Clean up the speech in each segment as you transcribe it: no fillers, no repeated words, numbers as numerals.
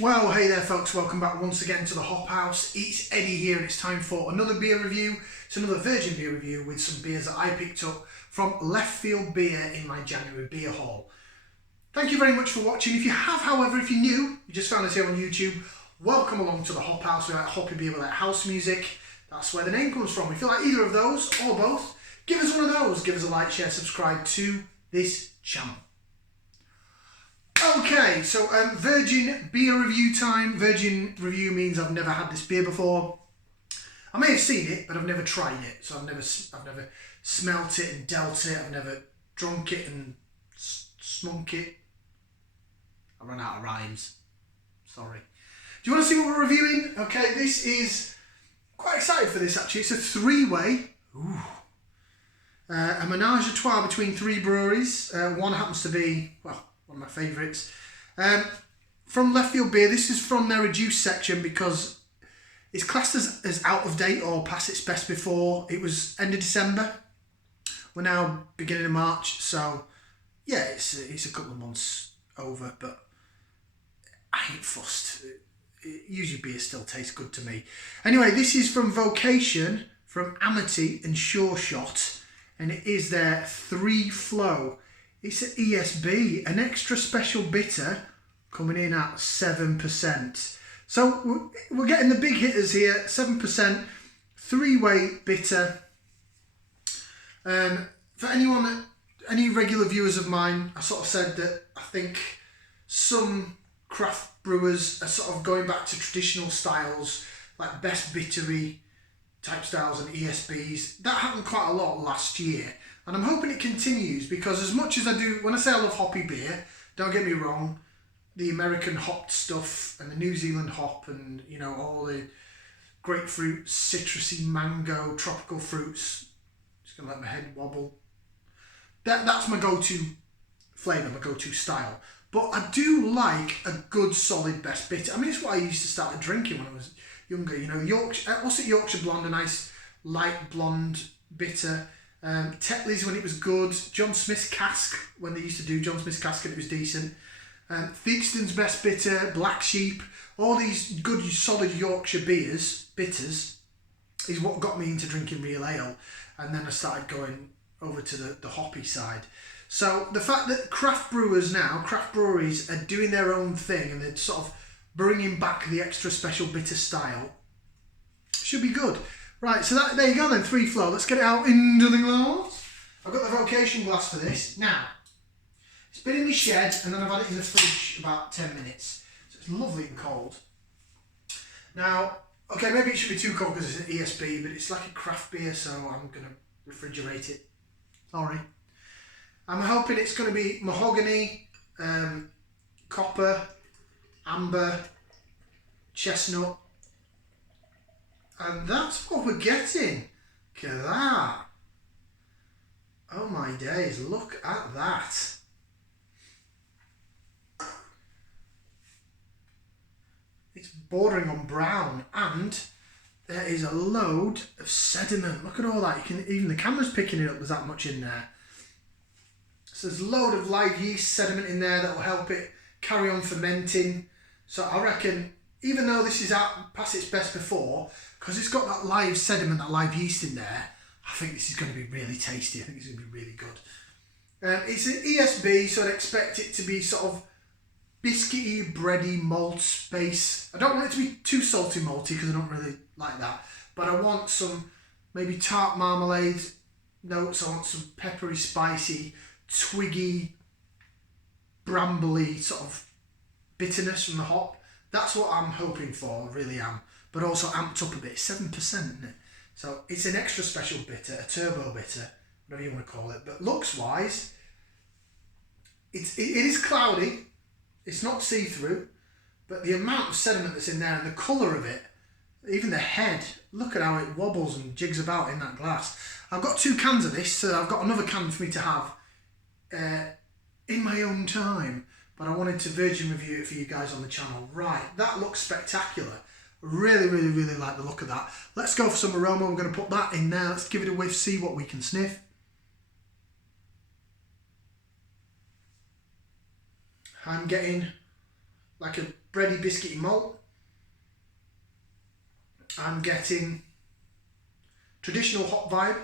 Well, hey there folks, welcome back once again to the Hop House. It's Eddie here and it's time for another beer review. It's another virgin beer review with some beers that I picked up from Leftfield Beer in my January beer haul. Thank you very much for watching. If you have, however, if you're new, you just found us here on YouTube, welcome along to the Hop House. We like hoppy beer, we like house music. That's where the name comes from. If you like either of those or both, give us one of those. Give us a like, share, subscribe to this channel. Okay, so virgin beer review time. Virgin review means I've never had this beer before. I may have seen it, but I've never tried it. So I've never smelt it and dealt it. I've never drunk it and smunk it. I ran out of rhymes. Sorry. Do you want to see what we're reviewing? Okay, this is quite excited for this actually. It's a three-way. Ooh. A menage a trois between three breweries. One happens to be, well, one of my favourites. From Leftfield Beer, this is from their reduced section because it's classed as out of date or past its best before. It was end of December. We're now beginning of March, so yeah, it's a couple of months over, but I ain't fussed. Usually beer still tastes good to me. Anyway, this is from Vocation, from Amity and Sure Shot, and it is their 3-flow. It's an ESB, an extra special bitter, coming in at 7%. So we're getting the big hitters here, 7%, three-way bitter. For anyone, any regular viewers of mine, I sort of said that I think some craft brewers are sort of going back to traditional styles, like best bittery type styles and ESBs. That happened quite a lot last year. And I'm hoping it continues because as much as I do, when I say I love hoppy beer, don't get me wrong, the American hopped stuff and the New Zealand hop and, you know, all the grapefruit, citrusy, mango, tropical fruits, just going to let my head wobble. That's my go-to flavour, my go-to style. But I do like a good solid best bitter. I mean, it's what I used to start drinking when I was younger. You know, Yorkshire Blonde, a nice light blonde bitter. Tetley's when it was good, John Smith's cask when they used to do John Smith's cask and it was decent, Theakston's best bitter, Black Sheep, all these good solid Yorkshire bitters is what got me into drinking real ale, and then I started going over to the hoppy side. So the fact that craft breweries are doing their own thing and they're sort of bringing back the extra special bitter style should be good. Right, so there you go then, 3-flow. Let's get it out into the glass. I've got the Vocation glass for this. Now, it's been in the shed and then I've had it in the fridge about 10 minutes. So it's lovely and cold. Now, okay, maybe it should be too cold because it's an ESB, but it's like a craft beer, so I'm going to refrigerate it. Sorry. I'm hoping it's going to be mahogany, copper, amber, chestnut, and that's what we're getting. Look at that. Oh my days, look at that. It's bordering on brown and there is a load of sediment. Look at all that. Even the camera's picking it up, there's that much in there. So there's a load of live yeast sediment in there that will help it carry on fermenting. So I reckon, even though this is out past its best before, because it's got that live sediment, that live yeast in there, I think this is going to be really tasty. I think it's going to be really good. It's an ESB, so I'd expect it to be sort of biscuity, bready malt base. I don't want it to be too salty malty because I don't really like that. But I want some maybe tart marmalade notes. I want some peppery, spicy, twiggy, brambly sort of bitterness from the hop. That's what I'm hoping for, I really am. But also amped up a bit, 7%, isn't it? So it's an extra special bitter, a turbo bitter, whatever you want to call it. But looks-wise, it is cloudy. It's not see-through. But the amount of sediment that's in there and the colour of it, even the head, look at how it wobbles and jigs about in that glass. I've got 2 cans of this, so I've got another can for me to have in my own time. But I wanted to virgin review it for you guys on the channel. Right, that looks spectacular. Really, really, really like the look of that. Let's go for some aroma. I'm going to put that in there. Let's give it a whiff, see what we can sniff. I'm getting like a bready, biscuity malt. I'm getting traditional hop vibe.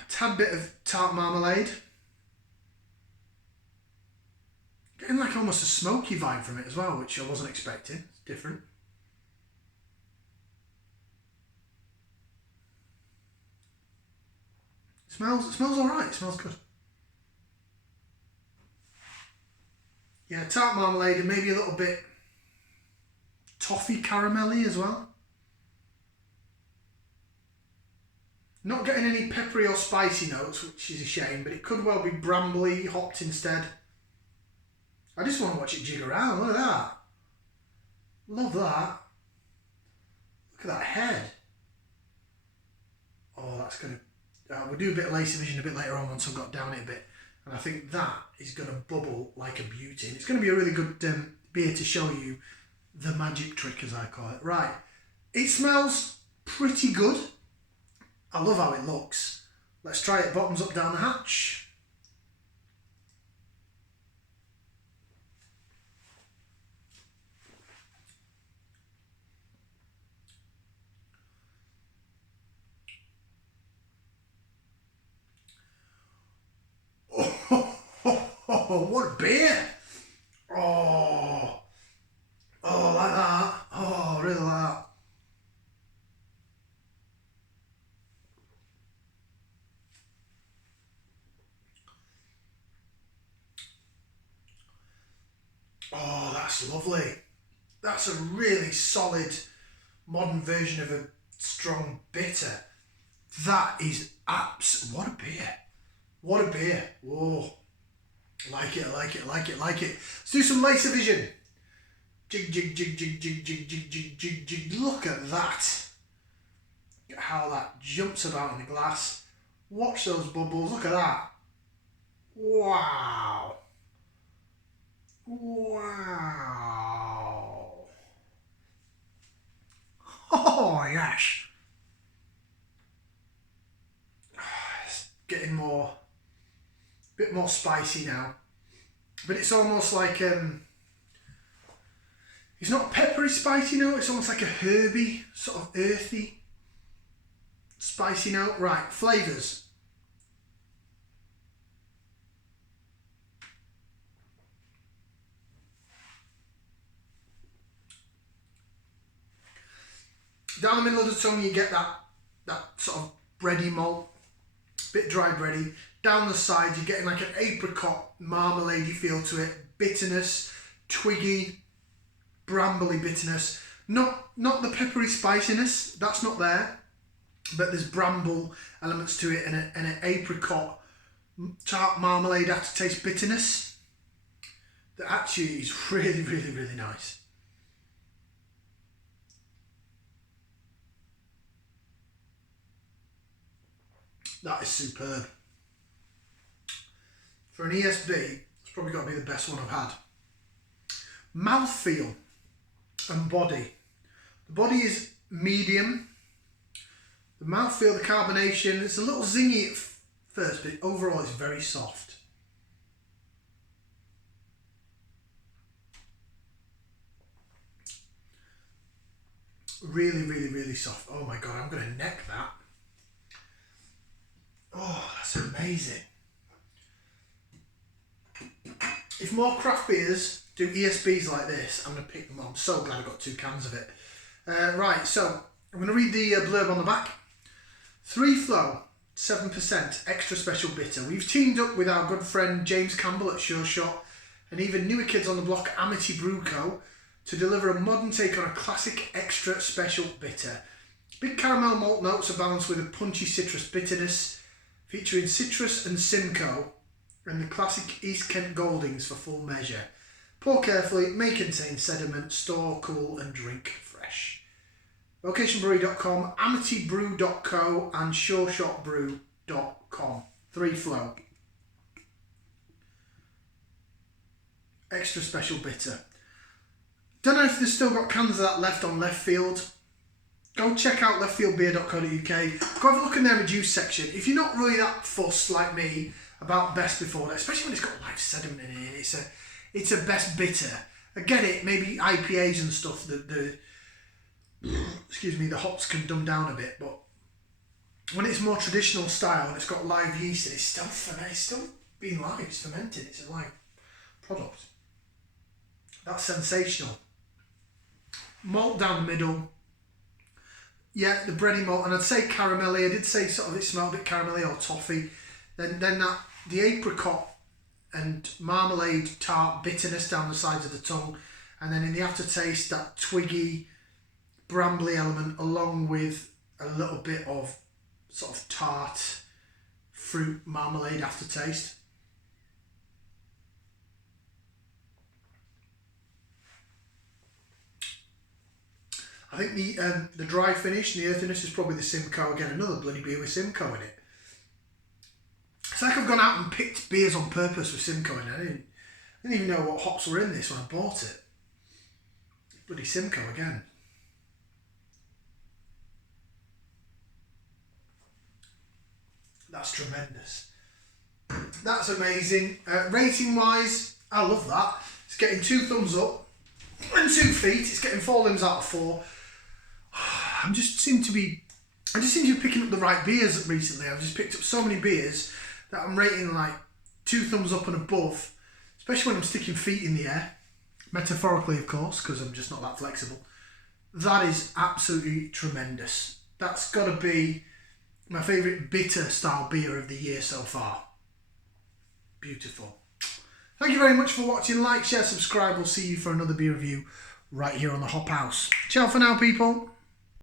A tad bit of tart marmalade. Getting like almost a smoky vibe from it as well, which I wasn't expecting. It's different. It smells alright, it smells good. Yeah, tart marmalade and maybe a little bit toffee caramelly as well. Not getting any peppery or spicy notes, which is a shame, but it could well be brambly, hopped instead. I just want to watch it jig around. Look at that. Love that. Look at that head. Oh, that's going to... we'll do a bit of laser vision a bit later on once I've got down it a bit. And I think that is going to bubble like a beauty. And it's going to be a really good beer to show you the magic trick, as I call it. Right. It smells pretty good. I love how it looks. Let's try it bottoms up down the hatch. Oh, what a beer! Oh, like that. Oh, really like that. Oh, that's lovely. That's a really solid modern version of a strong bitter. That is what a beer. What a beer. Whoa. Like it. Let's do some laser vision. Jig, jig, jig, jig, jig, jig, jig, jig, jig, jig. Look at that. Look at how that jumps about in the glass. Watch those bubbles. Look at that. Wow. Oh, yes. It's getting a bit more spicy now. But it's almost like, it's not peppery spicy note, it's almost like a herby, sort of earthy, spicy note. Right, flavours. Down the middle of the tongue you get that sort of bready malt, bit dry bready. Down the side you're getting like an apricot marmalade-y feel to it, bitterness, twiggy, brambly bitterness. Not the peppery spiciness, that's not there, but there's bramble elements to it and an apricot tart marmalade aftertaste bitterness that actually is really, really, really nice. That is superb. For an ESB, it's probably got to be the best one I've had. Mouthfeel and body. The body is medium. The mouthfeel, the carbonation, it's a little zingy at first, but overall it's very soft. Really, really, really soft. Oh my God, I'm going to neck that. Oh, that's amazing. If more craft beers do ESBs like this, I'm going to pick them up. I'm so glad I got 2 cans of it. Right, so I'm going to read the blurb on the back. 3 Flow, 7% extra special bitter. We've teamed up with our good friend James Campbell at Sure Shot and even newer kids on the block, Amity Brew Co, to deliver a modern take on a classic extra special bitter. Big caramel malt notes are balanced with a punchy citrus bitterness, featuring citrus and Simcoe and the classic East Kent Goldings for full measure. Pour carefully, may contain sediment, store cool and drink fresh. VocationBrewery.com, AmityBrew.co and SureShotBrew.com. 3 Flow. Extra special bitter. Don't know if they've still got cans of that left on Leftfield. Go check out leftfieldbeer.co.uk. Go have a look in their reduced section. If you're not really that fussed like me about best before, especially when it's got live sediment in it. It's a best bitter. I get it, maybe IPAs and stuff, the hops can dumb down a bit, but when it's more traditional style and it's got live yeast in it, it's still being live, it's fermented, it's a live product. That's sensational. Malt down the middle. Yeah, the bready malt, and I'd say caramelly. I did say sort of it smelled a bit caramelly or toffee. Then the apricot and marmalade tart bitterness down the sides of the tongue, and then in the aftertaste that twiggy, brambly element along with a little bit of sort of tart fruit marmalade aftertaste. I think the dry finish and the earthiness is probably the Simcoe again. Another bloody beer with Simcoe in it. It's like I've gone out and picked beers on purpose with Simcoe in it. I didn't even know what hops were in this when I bought it. Bloody Simcoe again. That's tremendous. That's amazing. Rating wise, I love that. It's getting 2 thumbs up and 2 feet. It's getting 4 limbs out of 4. I just seem to be picking up the right beers recently. I've just picked up so many beers that I'm rating like 2 thumbs up and above, especially when I'm sticking feet in the air, metaphorically of course, because I'm just not that flexible. That is absolutely tremendous. That's got to be my favourite bitter style beer of the year so far. Beautiful. Thank you very much for watching. Like, share, subscribe. We'll see you for another beer review right here on the Hop House. Ciao for now, people.